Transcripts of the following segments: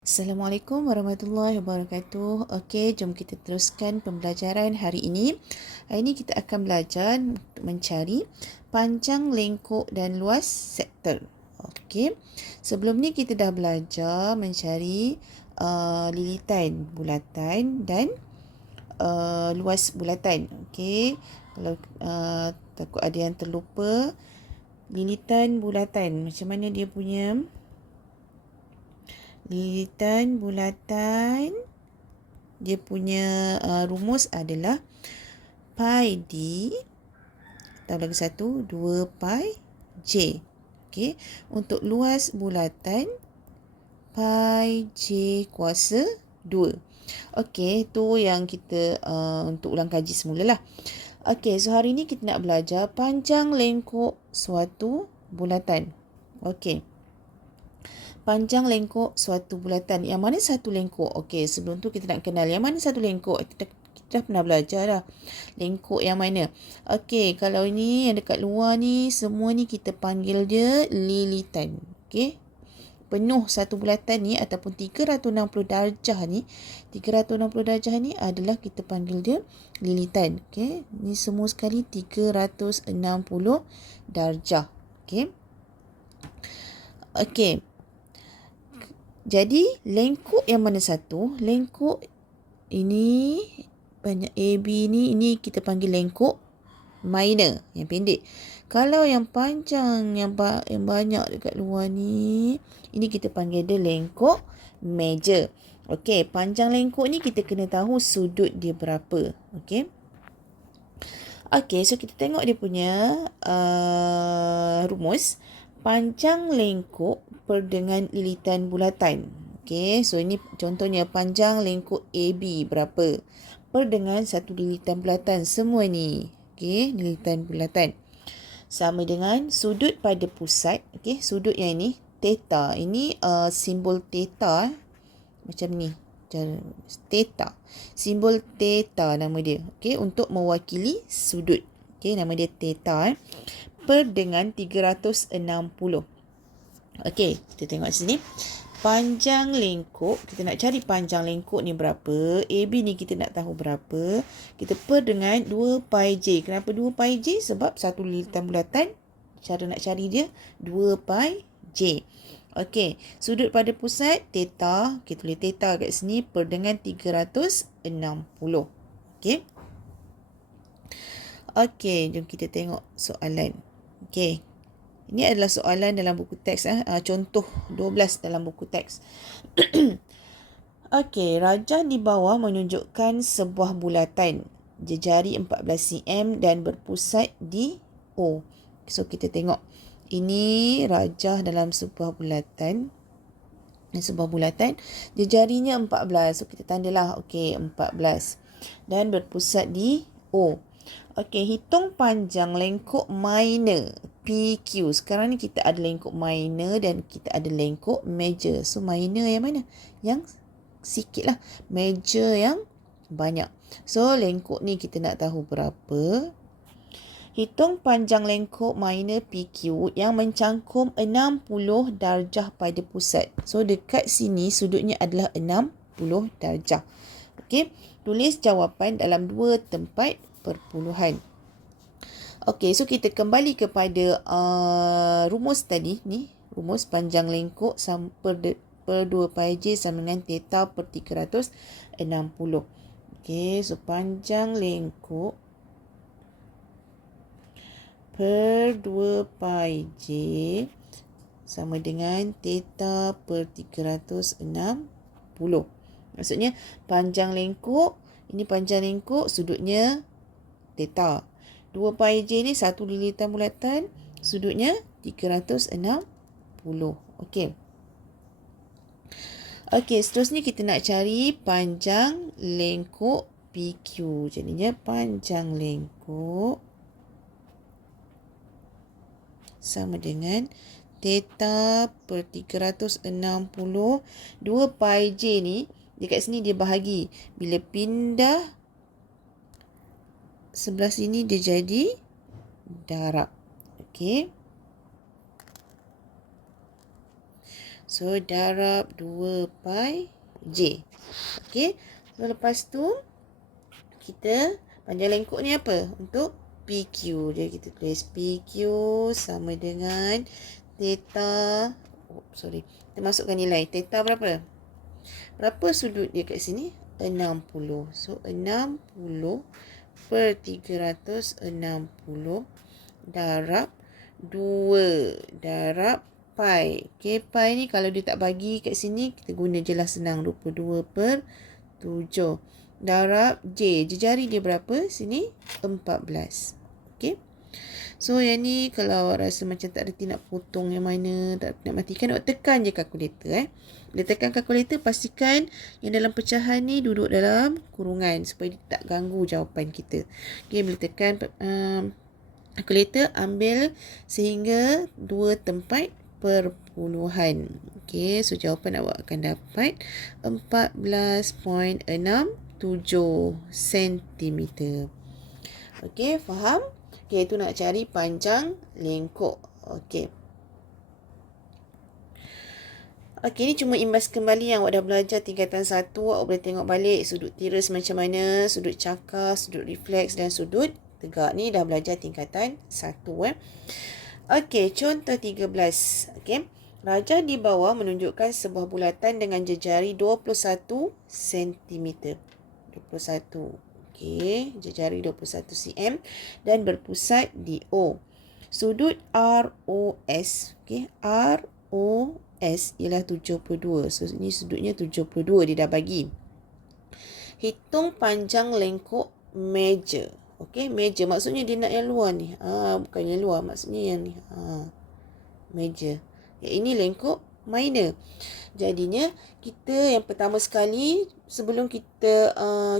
Assalamualaikum warahmatullahi wabarakatuh. Okey, jom kita teruskan pembelajaran hari ini. Hari ini kita akan belajar mencari panjang, lengkuk dan luas sektor. Okey. Sebelum ni kita dah belajar mencari lilitan bulatan dan luas bulatan. Okey. Kalau takut ada yang terlupa, lilitan bulatan macam mana dia punya? Lilitan bulatan, dia punya rumus adalah pi d, tambah lagi satu, 2 pi j. Okey, untuk luas bulatan, pi j kuasa 2. Okey, tu yang kita untuk ulang kaji semula lah. Okey, so hari ni kita nak belajar panjang lengkuk suatu bulatan. Okey. Panjang lengkuk suatu bulatan. Yang mana satu lengkuk? Okey, sebelum tu kita nak kenal yang mana satu lengkuk. Kita dah pernah belajar dah. Lengkuk yang mana? Okey, kalau ini yang dekat luar ni, semua ni kita panggil dia lilitan. Okey. Penuh satu bulatan ni ataupun 360 darjah ni, 360 darjah ni adalah kita panggil dia lilitan. Okey. Ni semua sekali 360 darjah. Okey. Okey. Jadi, lengkuk yang mana satu? Lengkuk ini, banyak AB ni, ini kita panggil lengkuk minor, yang pendek. Kalau yang panjang, yang banyak dekat luar ni, ini kita panggil dia lengkuk major. Okey, panjang lengkuk ni kita kena tahu sudut dia berapa. Okey. Okey, so kita tengok dia punya rumus. Panjang lengkuk per dengan lilitan bulatan. Okey, so ini contohnya panjang lengkuk AB berapa? Per dengan satu lilitan bulatan. Semua ni. Okey, lilitan bulatan. Sama dengan sudut pada pusat. Okey, sudut yang ini, theta. Ini simbol theta. Macam ni. Theta. Simbol theta nama dia. Okey, untuk mewakili sudut. Okey, nama dia theta. Per dengan 360. Okey, kita tengok sini. Panjang lengkuk, kita nak cari panjang lengkuk ni berapa. AB ni kita nak tahu berapa. Kita per dengan 2 pi j. Kenapa 2 pi j? Sebab satu lilitan bulatan. Cara nak cari dia 2 pi j. Okey, sudut pada pusat theta. Kita tulis theta kat sini per dengan 360. Okey. Okey, jom kita tengok soalan. Okey. Ini adalah soalan dalam buku teks. Contoh 12 dalam buku teks. Okey, rajah di bawah menunjukkan sebuah bulatan. Jejari 14 cm dan berpusat di O. So, kita tengok. Ini rajah dalam sebuah bulatan. Jejarinya 14. So, kita tandalah. Okey, 14. Dan berpusat di O. Okey, hitung panjang lengkuk minor PQ. Sekarang ni kita ada lengkuk minor dan kita ada lengkuk major. So, minor yang mana? Yang sikit lah. Major yang banyak. So, lengkuk ni kita nak tahu berapa. Hitung panjang lengkuk minor PQ yang mencangkum 60 darjah pada pusat. So, dekat sini sudutnya adalah 60 darjah. Okey, tulis jawapan dalam dua tempat perpuluhan. Okey, so kita kembali kepada rumus tadi ni. Rumus panjang lengkuk per 2 pi j sama dengan theta per 360. Okey, so panjang lengkuk per 2 pi j sama dengan theta per 360. Maksudnya panjang lengkuk, ini panjang lengkuk, sudutnya theta. 2 pi j ni satu lilitan bulatan, sudutnya 360. Okey. Okey, seterusnya kita nak cari panjang lengkuk PQ. Jadinya panjang lengkuk sama dengan theta per 360. 2 pi j ni, dekat sini dia bahagi. Bila pindah sebelah sini dia jadi darab. Okey. So, darab 2 pi J. Okey. So, lepas tu, kita panjang lengkuk ni apa? Untuk PQ. Jadi, kita tulis PQ sama dengan theta. Kita masukkan nilai. Theta berapa? Berapa sudut dia kat sini? 60. So, 60 per 360 darab 2 darab pi. Okay, pi ni kalau dia tak bagi kat sini, kita guna je lah senang. 22 per 7 darab J. Jari dia berapa? Sini 14. Okay. So, yang ni kalau awak rasa macam tak reti nak potong yang mana, tak nak matikan, awak tekan je kalkulator. Bila tekan kalkulator, pastikan yang dalam pecahan ni duduk dalam kurungan supaya dia tak ganggu jawapan kita. Okay, bila tekan kalkulator, ambil sehingga 2 tempat perpuluhan. Okay, so jawapan awak akan dapat 14.67 cm. Okay, faham? Okay, itu nak cari panjang lengkuk. Okay. Okay, ni cuma imbas kembali yang awak dah belajar tingkatan 1. Awak boleh tengok balik sudut tiras macam mana, sudut cakar, sudut refleks dan sudut tegak. Ni dah belajar tingkatan 1. Okay, contoh 13. Okay. Rajah di bawah menunjukkan sebuah bulatan dengan jejari 21 cm. 21. Okey, jejari 21 cm dan berpusat di O. Sudut ROS, okey, ROS ialah 72. So, ini sudutnya 72 dia dah bagi. Hitung panjang lengkuk meja. Okey, meja maksudnya dia nak yang luar ni. Bukan yang luar, maksudnya yang ni. Meja. Ini lengkuk minor. Jadinya kita yang pertama sekali sebelum kita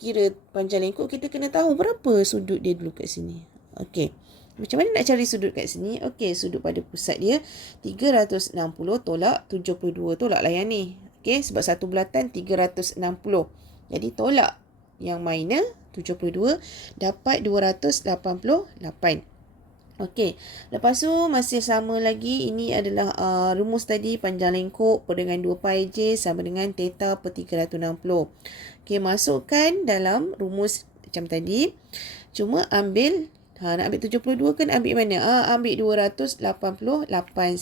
kira panjang lengkuk, kita kena tahu berapa sudut dia dulu kat sini. Okey. Macam mana nak cari sudut kat sini? Okey, sudut pada pusat dia 360 tolak 72. Tolaklah yang ni. Okey, sebab satu bulatan 360. Jadi tolak yang minor 72 dapat 288. Okey, lepas tu masih sama lagi. Ini adalah rumus tadi, panjang lengkuk per dengan 2 pi J sama dengan theta per 360. Okey, masukkan dalam rumus macam tadi. Cuma ambil, nak ambil 72 kan ambil mana? Ambil 288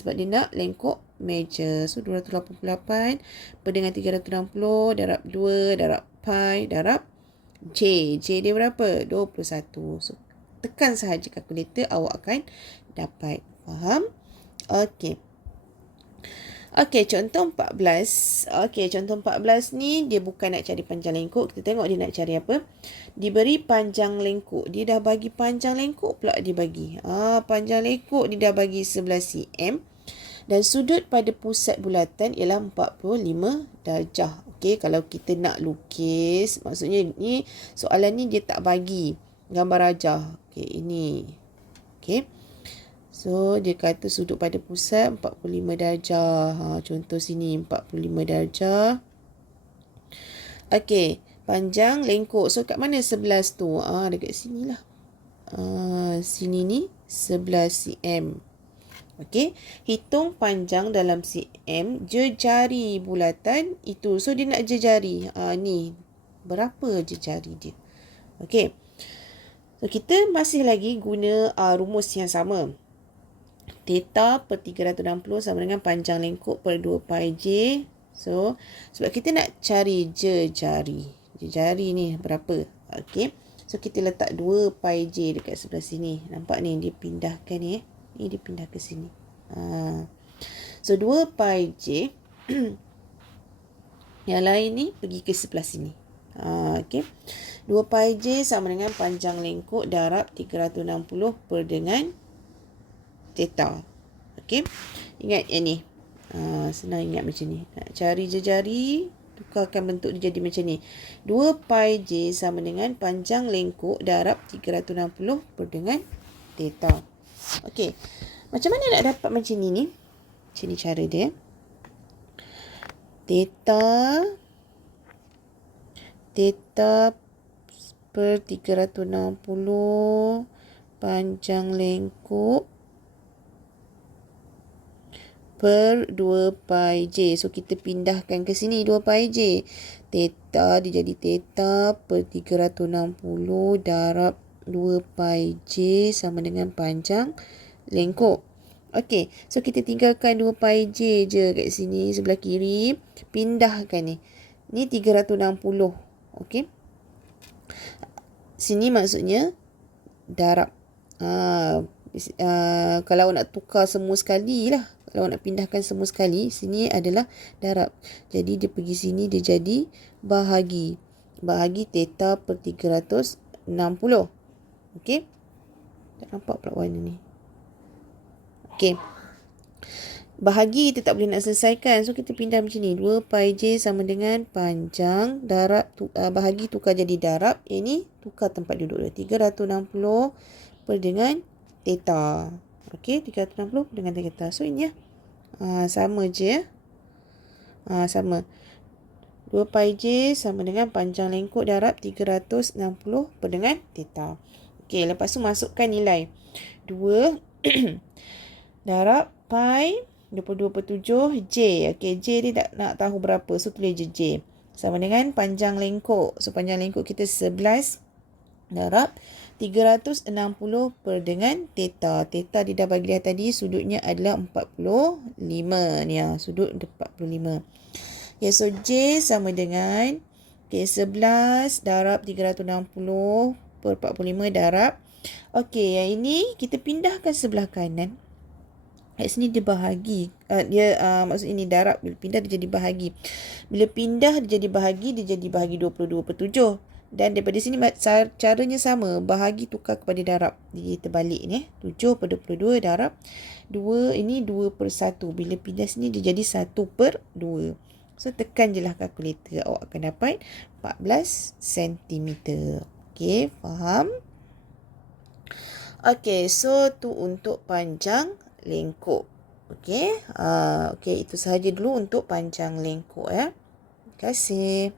sebab dia nak lengkuk meja. So, 288 per dengan 360 darab 2 darab pi darab J. J dia berapa? 21. So, tekan sahaja kalkulator, awak akan dapat. Faham? Okey. Okey, contoh 14. Okey, contoh 14 ni dia bukan nak cari panjang lengkuk. Kita tengok dia nak cari apa. Diberi panjang lengkuk. Dia dah bagi panjang lengkuk pula dia bagi. Panjang lengkuk dia dah bagi 11 cm. Dan sudut pada pusat bulatan ialah 45 darjah. Okey, kalau kita nak lukis, maksudnya ni soalan ni dia tak bagi gambar rajah. Okey, ini. Okey. So, dia kata sudut pada pusat 45 darjah. Contoh sini 45 darjah. Okey, panjang lengkuk. So, kat mana 11 tu? Dekat sini lah. Sini ni 11 cm. Okey, hitung panjang dalam cm jejari bulatan itu. So, dia nak jejari. Ni, berapa jejari dia? Okey. So, kita masih lagi guna rumus yang sama. Theta per 360 sama dengan panjang lengkuk per 2 pi J. So, sebab kita nak cari jejari. Jejari ni berapa? Okey. So, kita letak 2 pi J dekat sebelah sini. Nampak ni, dia pindahkan ni. Ni dia pindah ke sini. So, 2 pi J. Yang lain ni pergi ke sebelah sini. Okey. 2 pi J sama dengan panjang lengkuk darab 360 per dengan theta. Okey. Ingat yang ni. Senang ingat macam ni. Nak cari jejari, tukarkan bentuk dia jadi macam ni. 2 pi J sama dengan panjang lengkuk darab 360 per dengan theta. Okey. Macam mana nak dapat macam ni? Macam ni cara dia. Theta per 360 panjang lengkuk per 2 pi J. So, kita pindahkan ke sini 2 pi J. Theta dia jadi theta per 360 darab 2 pi J sama dengan panjang lengkuk. Okey, so kita tinggalkan 2 pi J je kat sini sebelah kiri. Pindahkan ni. Ni 360. Okey. Sini maksudnya darab. Kalau nak tukar semua sekali lah. Kalau nak pindahkan semua sekali, sini adalah darab. Jadi dia pergi sini, dia jadi bahagi. Bahagi theta per 360. Okey. Tak nampak pula warna ni. Okey. Bahagi kita tak boleh nak selesaikan. So, kita pindah macam ni. 2 pi J sama dengan panjang darab. Bahagi tukar jadi darab. Ini tukar tempat duduk dia. 360 per dengan theta. Okey, 360 dengan theta. So, ini ya. Sama je. Sama. 2 pi J sama dengan panjang lengkuk darab 360 per dengan theta. Okey, lepas tu masukkan nilai. 2 darab pi 22/7 J. Okey, J ni tak nak tahu berapa. So, tulis je J. Sama dengan panjang lengkuk. So, panjang lengkuk kita 11 darab 360 per dengan theta. Theta dia dah bagi lihat tadi. Sudutnya adalah 45. Ni sudut 45. Okay, so J sama dengan 11 darab 360 per 45 darab. Okey, yang ini kita pindahkan sebelah kanan. Kat sini dia bahagi. Maksud ini darab. Bila pindah dia jadi bahagi. Bila pindah dia jadi bahagi, dia jadi bahagi 22/7. Dan daripada sini caranya sama. Bahagi tukar kepada darab. Jadi terbalik ni. 7/22 darab 2. Ini 2/1. Bila pindah sini dia jadi 1/2. So, tekan je lah kalkulator. Awak akan dapat 14 cm. Okey, faham? Okey, so tu untuk panjang lengkuk. Okey. Okey, itu sahaja dulu untuk panjang lengkuk ya. Terima kasih.